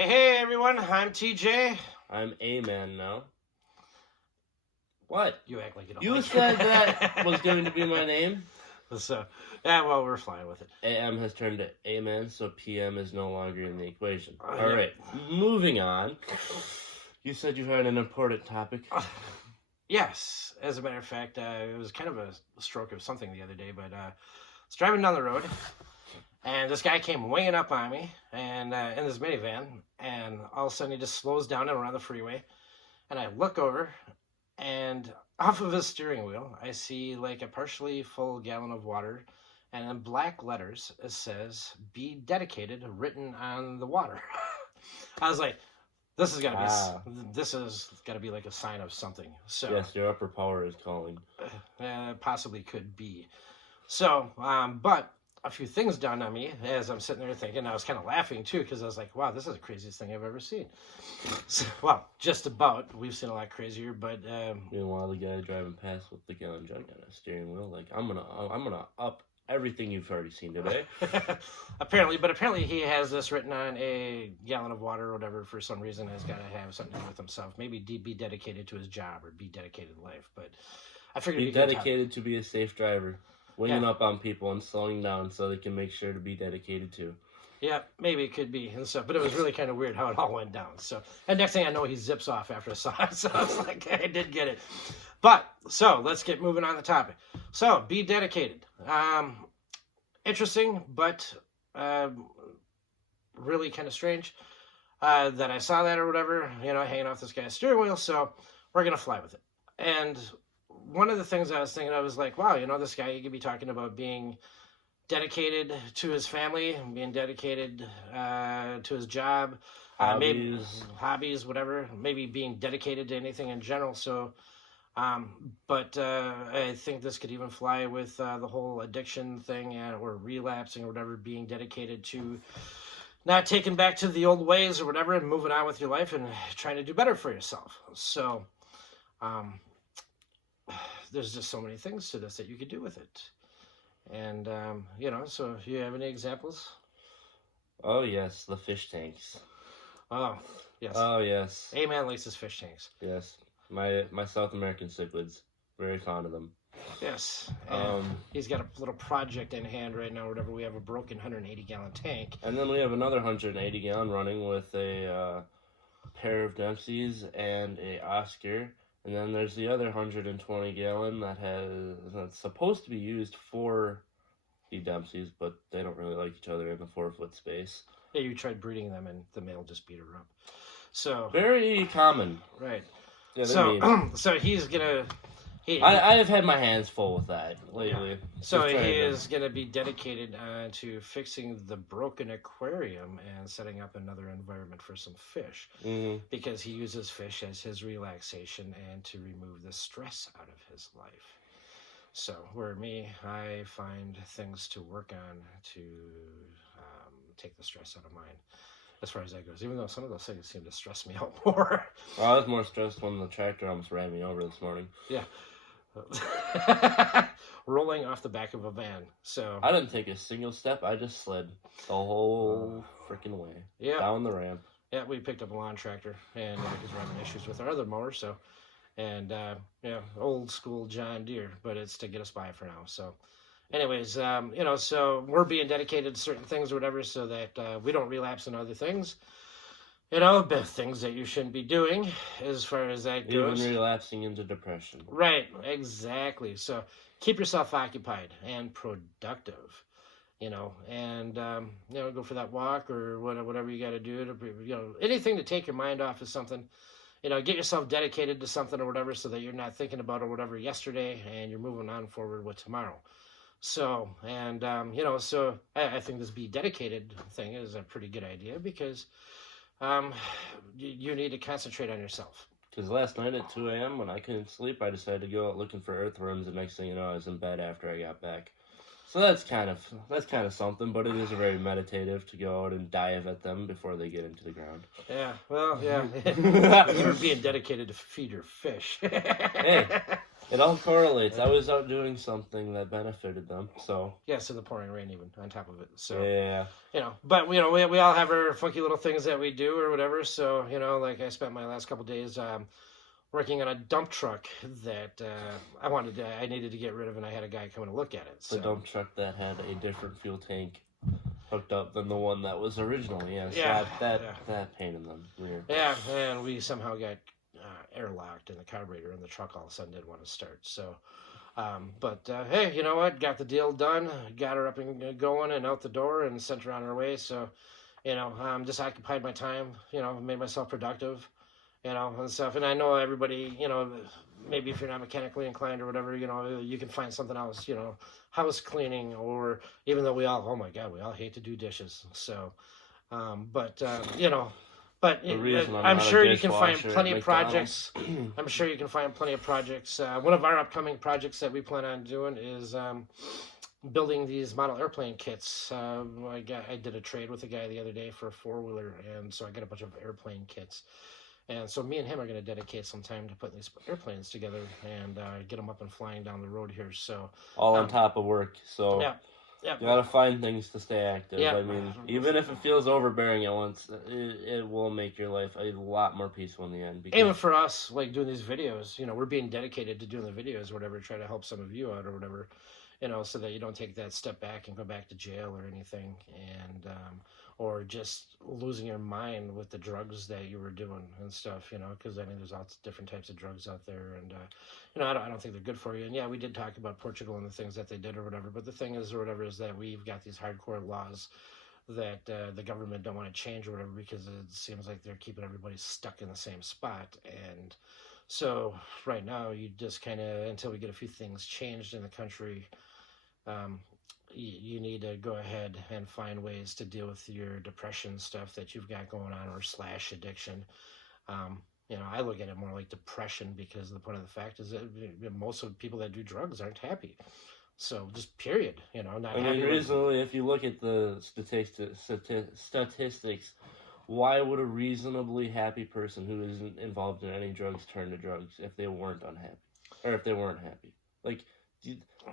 Hey everyone, I'm TJ. I'm a man now. What? You act like you don't You like said it. that was going to be my name? So, yeah, well, we're flying with it. AM has turned to amen, so PM is no longer in the equation. Yeah. Alright, moving on. You said you had an important topic. Yes, as a matter of fact, it was kind of a stroke of something the other day, but I was driving down the road, and this guy came winging up on me, and in this minivan, and all of a sudden he just slows down and we're on the freeway, and I look over, and off of his steering wheel, I see like a partially full gallon of water, and in black letters it says "Be dedicated" written on the water. I was like, "This is gotta be like a sign of something." So Yes, your upper power is calling. possibly could be. So, but a few things dawned on me as I'm sitting there thinking. I was kind of laughing too because I was like, "Wow, this is the craziest thing I've ever seen." So, well, just about. We've seen a lot crazier, but Meanwhile, the guy driving past with the gallon jug on his steering wheel, like, I'm gonna up everything you've already seen today. apparently he has this written on a gallon of water or whatever for some reason. Has got to have something to do with himself. Maybe be dedicated to his job or be dedicated to life. But I figured Be dedicated to be a safe driver. Winging up on people and slowing down so they can make sure to be dedicated to. Yeah, maybe it could be and stuff, but it was really kind of weird how it all went down. So, and next thing I know, he zips off after I saw it. So I was like, I did get it. But so let's get moving on the topic. So be dedicated. Interesting, but really kind of strange that I saw that or whatever. Hanging off this guy's steering wheel. So we're gonna fly with it. And one of the things I was thinking, I was like, wow, this guy, he could be talking about being dedicated to his family, being dedicated to his job, maybe hobbies, whatever, maybe being dedicated to anything in general. So, but I think this could even fly with the whole addiction thing or relapsing or whatever, being dedicated to not taking back to the old ways or whatever and moving on with your life and trying to do better for yourself. So, there's just so many things to this that you could do with it. And, so if you have any examples? Oh, yes, the fish tanks. Oh, yes. Oh, yes. A-Man likes his fish tanks. Yes. My South American cichlids. Very fond of them. Yes. He's got a little project in hand right now, whatever. We have a broken 180-gallon tank. And then we have another 180-gallon running with a pair of Dempseys and a Oscar. And then there's the other 120-gallon that's supposed to be used for the Dempseys, but they don't really like each other in the 4-foot space. Yeah, you tried breeding them, and the male just beat her up. So very common, right? Yeah, so he's gonna. I have had my hands full with that lately. Yeah. So he is going to be dedicated to fixing the broken aquarium and setting up another environment for some fish. Mm-hmm. Because he uses fish as his relaxation and to remove the stress out of his life. So where I find things to work on to take the stress out of mine. As far as that goes, even though some of those things seem to stress me out more. Well, I was more stressed when the tractor almost ran me over this morning. Yeah. Rolling off the back of a van. So I didn't take a single step. I just slid the whole freaking way down the ramp. Yeah, we picked up a lawn tractor, and because we're having issues with our other mower, old school John Deere, but it's to get us by for now. So, anyways, so we're being dedicated to certain things or whatever, so that we don't relapse in other things. Things that you shouldn't be doing as far as that goes. Even relapsing into depression. Right, exactly. So keep yourself occupied and productive, and, go for that walk or whatever you got to do to, anything to take your mind off of something. Get yourself dedicated to something or whatever so that you're not thinking about or whatever yesterday and you're moving on forward with tomorrow. So, and, so I think this be dedicated thing is a pretty good idea because you need to concentrate on yourself. Because last night at 2 a.m. when I couldn't sleep, I decided to go out looking for earthworms, and next thing you know, I was in bed after I got back. So that's kind of something, but it is very meditative to go out and dive at them before they get into the ground. Yeah, well, yeah. You're being dedicated to feed your fish. Hey, It all correlates. I was out doing something that benefited them, so Yeah, so the pouring rain even on top of it. So, yeah. but we all have our funky little things that we do or whatever. So, like I spent my last couple days working on a dump truck that I needed to get rid of, and I had a guy come and look at it. So. The dump truck that had a different fuel tank hooked up than the one that was originally. Yeah, so Yeah, that pain in the rear. Yeah, and we somehow got airlocked, and the carburetor in the truck all of a sudden didn't want to start. So, but hey, you know what? Got the deal done. Got her up and going and out the door, and sent her on her way. So, just occupied my time. Made myself productive. And stuff. And I know everybody. Maybe if you're not mechanically inclined or whatever, you can find something else. House cleaning, or even though we all hate to do dishes. So, but I'm sure you can find plenty of projects. I'm sure you can find plenty of projects. One of our upcoming projects that we plan on doing is building these model airplane kits. I did a trade with a guy the other day for a 4-wheeler, and so I got a bunch of airplane kits. And so me and him are going to dedicate some time to putting these airplanes together and get them up and flying down the road here. So all on top of work. So yeah. You gotta find things to stay active. Yeah. I mean, even if it feels overbearing at once, it will make your life a lot more peaceful in the end. Because even for us, like doing these videos, we're being dedicated to doing the videos or whatever, try to help some of you out or whatever, so that you don't take that step back and go back to jail or anything, and or just losing your mind with the drugs that you were doing and stuff, because I mean, there's lots of different types of drugs out there, and I don't think they're good for you. And yeah, we did talk about Portugal and the things that they did or whatever, but the thing is or whatever is that we've got these hardcore laws that the government don't want to change or whatever, because it seems like they're keeping everybody stuck in the same spot. And so right now, you just kind of, until we get a few things changed in the country, you need to go ahead and find ways to deal with your depression stuff that you've got going on, or / addiction. I look at it more like depression, because the point of the fact is that most of the people that do drugs aren't happy. So just period, not happy. Reasonably, if you look at the statistics, why would a reasonably happy person who isn't involved in any drugs turn to drugs if they weren't unhappy, or if they weren't happy? Like,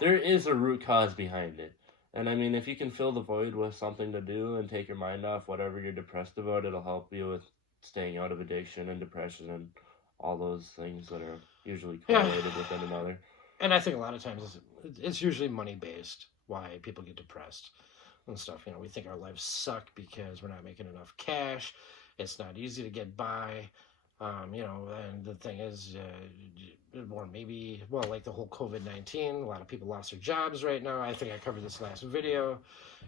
there is a root cause behind it. And I mean, if you can fill the void with something to do and take your mind off whatever you're depressed about, it'll help you with staying out of addiction and depression and all those things that are usually correlated with one another. And I think a lot of times it's usually money-based, why people get depressed and stuff. We think our lives suck because we're not making enough cash. It's not easy to get by. And the thing is, or maybe, like the whole COVID-19, a lot of people lost their jobs right now. I think I covered this last video.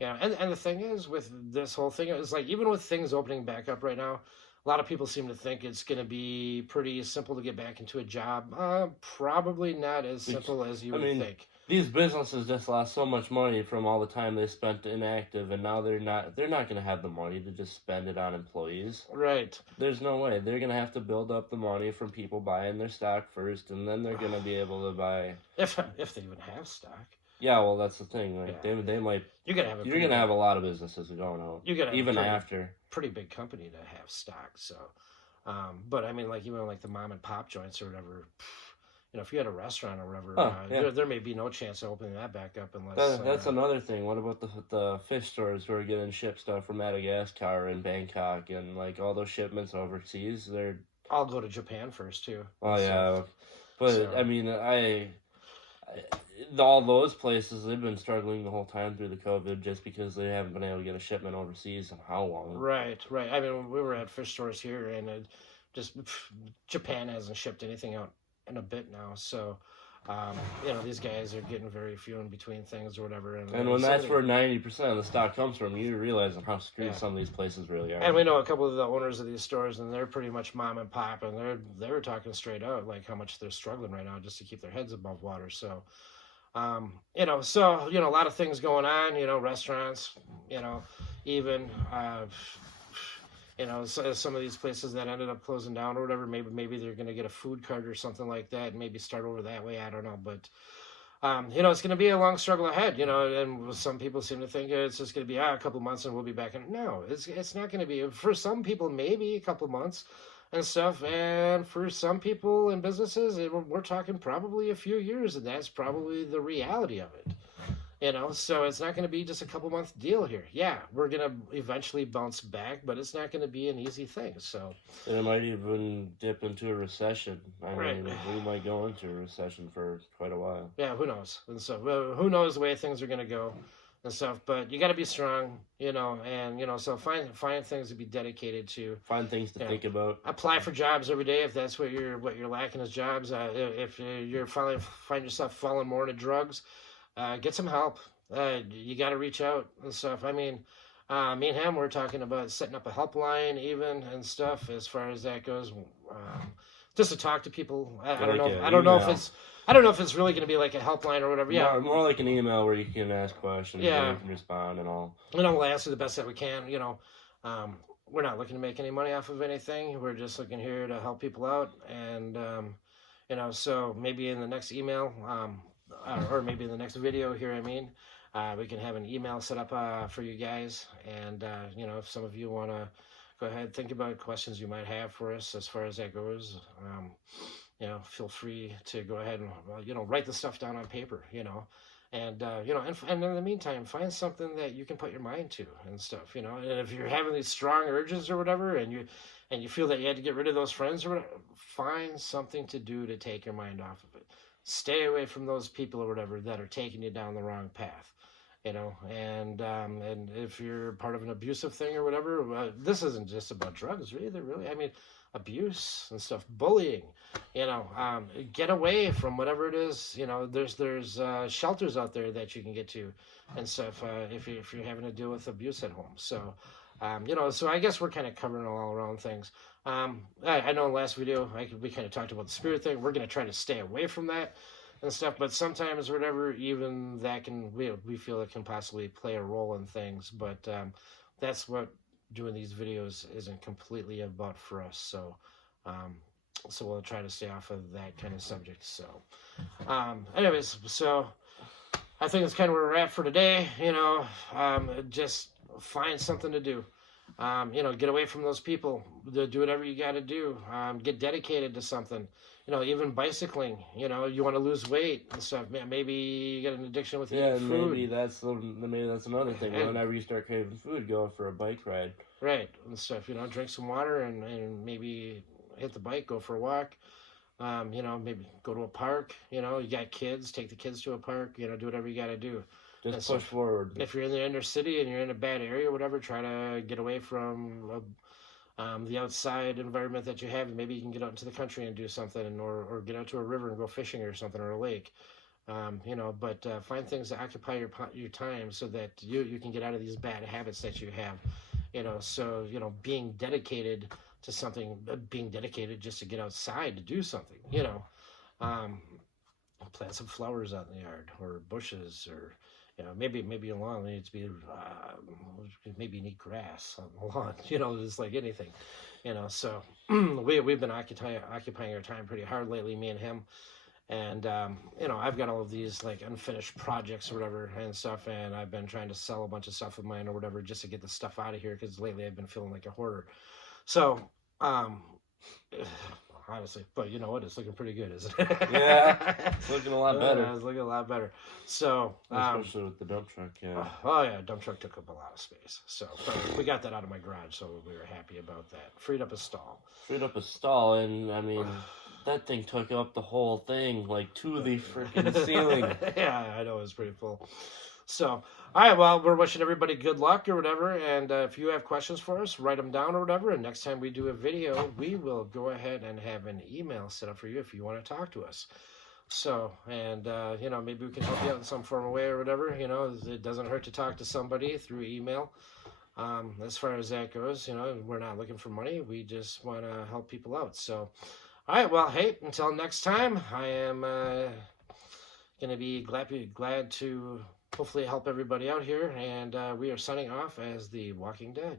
And the thing is, with this whole thing, it's like, even with things opening back up right now, a lot of people seem to think it's going to be pretty simple to get back into a job. Probably not as simple as you would think. These businesses just lost so much money from all the time they spent inactive, and now they're not going to have the money to just spend it on employees. Right. There's no way. They're going to have to build up the money from people buying their stock first, and then they're going to be able to buy... If they even have stock. Yeah, well, that's the thing. Like, they might... You're going to have a lot of businesses going out. Even after. Pretty big company to have stock, so... but, I mean, like, even like the mom and pop joints or whatever... if you had a restaurant or whatever, there may be no chance of opening that back up unless... That's another thing. What about the fish stores who are getting shipped stuff from Madagascar and Bangkok and, like, all those shipments overseas? They're... I'll go to Japan first, too. Oh, yeah. But, I mean, all those places, they've been struggling the whole time through the COVID just because they haven't been able to get a shipment overseas in how long? Right. I mean, we were at fish stores here, and Japan hasn't shipped anything out in a bit now, so these guys are getting very few in between things or whatever, and when that's where 90% of the stock comes from, you realize how screwed some of these places really are. And we know a couple of the owners of these stores, and they're pretty much mom and pop, and they were talking straight out like how much they're struggling right now just to keep their heads above water. So a lot of things going on, restaurants, even some of these places that ended up closing down or whatever, maybe they're going to get a food cart or something like that and maybe start over that way. I don't know. But, it's going to be a long struggle ahead, and some people seem to think it's just going to be a couple months and we'll be back in. No, it's not going to be. For some people, maybe a couple months. and stuff. And for some people and businesses, we're talking probably a few years, and that's probably the reality of it. So it's not going to be just a couple month deal here. Yeah, we're going to eventually bounce back, but it's not going to be an easy thing. So, and it might even dip into a recession. I right. mean, we might go into a recession for quite a while. Yeah, who knows? And so, who knows the way things are going to go and stuff. But you got to be strong, and so find things to be dedicated to. Find things to think about. Apply for jobs every day if that's what you're lacking is jobs. If you're find yourself falling more into drugs, get some help. You got to reach out and stuff. I mean, me and him, we're talking about setting up a helpline even and stuff as far as that goes. Just to talk to people. I don't know. I don't know if it's really going to be like a helpline or whatever. Yeah, more like an email where you can ask questions. Yeah, and you can respond and all. We'll answer the best that we can. We're not looking to make any money off of anything. We're just looking here to help people out, and so maybe in the next email, or maybe in the next video here, we can have an email set up for you guys, and if some of you want to go ahead, think about questions you might have for us as far as that goes. Feel free to go ahead and write the stuff down on paper. And and in the meantime, find something that you can put your mind to and stuff. And if you're having these strong urges or whatever, and you feel that you had to get rid of those friends or whatever, find something to do to take your mind off of it. Stay away from those people or whatever that are taking you down the wrong path. And if you're part of an abusive thing or whatever, this isn't just about drugs, really. I mean, abuse and stuff, bullying. Get away from whatever it is. There's shelters out there that you can get to, and stuff. If you're having to deal with abuse at home, so. So I guess we're kind of covering all around things. I know in the last video we kind of talked about the spirit thing. We're going to try to stay away from that and stuff, but sometimes or whatever, even that we feel it can possibly play a role in things, but that's what doing these videos isn't completely about for us. So we'll try to stay off of that kind of subject. So anyways, so I think it's kind of where we're at for today. Just find something to do. Get away from those people. Do whatever you got to do. Get dedicated to something. Even bicycling. You want to lose weight and stuff. Maybe you get an addiction with eating food. Maybe that's another thing. Whenever you start craving food, go for a bike ride. Right and stuff. Drink some water and maybe hit the bike. Go for a walk. Maybe go to a park. You got kids. Take the kids to a park. Do whatever you got to do. Just push forward. If you're in the inner city and you're in a bad area or whatever, try to get away from the outside environment that you have. Maybe you can get out into the country and do something, or get out to a river and go fishing or something, or a lake. But find things that occupy your time so that you can get out of these bad habits that you have. So being dedicated to something, being dedicated just to get outside to do something. Plant some flowers out in the yard, or bushes, or maybe a lawn needs to be, maybe you need grass on the lawn, it's like anything, so we've been occupying our time pretty hard lately, me and him, and, I've got all of these like unfinished projects or whatever and stuff, and I've been trying to sell a bunch of stuff of mine or whatever just to get the stuff out of here, because lately I've been feeling like a hoarder, so, honestly, but you know what? It's looking pretty good, isn't it? Yeah, it's looking a lot better. It's looking a lot better. So, especially with the dump truck, yeah. Oh yeah, dump truck took up a lot of space. So, but we got that out of my garage, so we were happy about that. Freed up a stall. And I mean, that thing took up the whole thing, like to the freaking ceiling. Yeah, I know, it was pretty full. So, all right, well, we're wishing everybody good luck or whatever, and if you have questions for us, write them down or whatever, and next time we do a video, we will go ahead and have an email set up for you if you want to talk to us. So, and, maybe we can help you out in some form of way or whatever, it doesn't hurt to talk to somebody through email. As far as that goes, we're not looking for money, we just want to help people out. So, all right, well, hey, until next time, I am going to be glad to hopefully help everybody out here, and we are signing off as The Walking Dead.